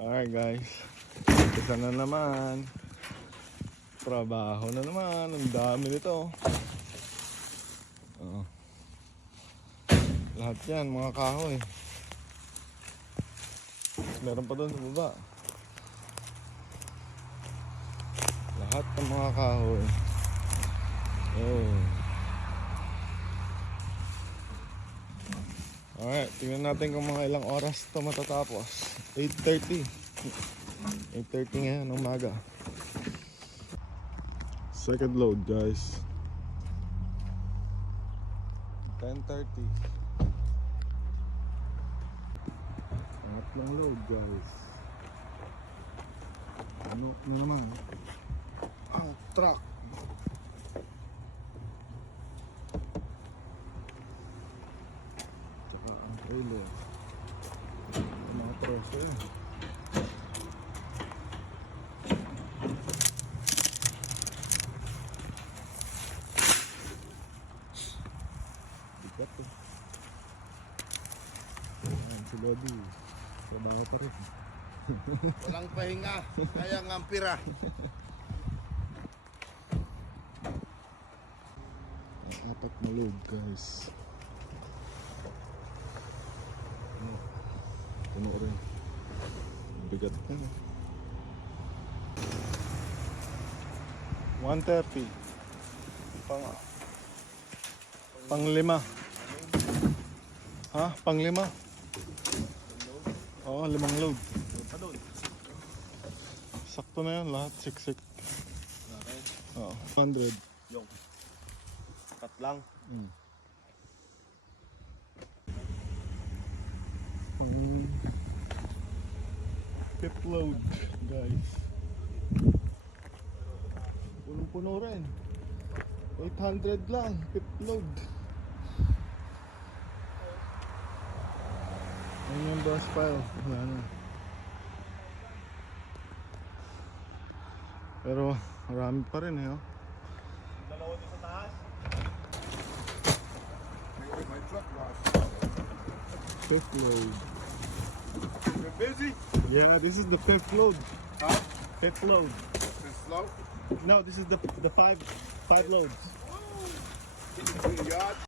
Alright guys, isa na naman. Trabaho na naman. Ang dami nito. Lahat yan, mga kahoy. Meron pa doon sa baba. Lahat ng mga kahoy. Alright, tingnan natin kung mga ilang oras ito matatapos. 8:30 ngayon ng umaga. Second load guys. 10:30. Pangatlong load guys. Ano naman? Ang truck. Tsaka ang trailer. Ang mga troso yun. Bigat eh. Ayan si Lodi. Trabaho pa rin. Walang pahinga, kaya ng pira. Ang apat na load guys. Puno rin. Bigat na. 130. Pang-lima. Ha? Pang-lima? Oo, 5 load. Sakto na yan lahat. Siksik. Oo, 100. Yung cut lang. Pang fifth load guys. Punong-puno rin. 800 lang, fifth load. Ayun yung brush pile. Wala na. Pero marami pa rin eh. Dalawa din sa taas. My truck was. Fifth load. You're busy? Yeah, this is the fifth load. Huh? Fifth load. It's slow. No, this is the five loads. In the yard.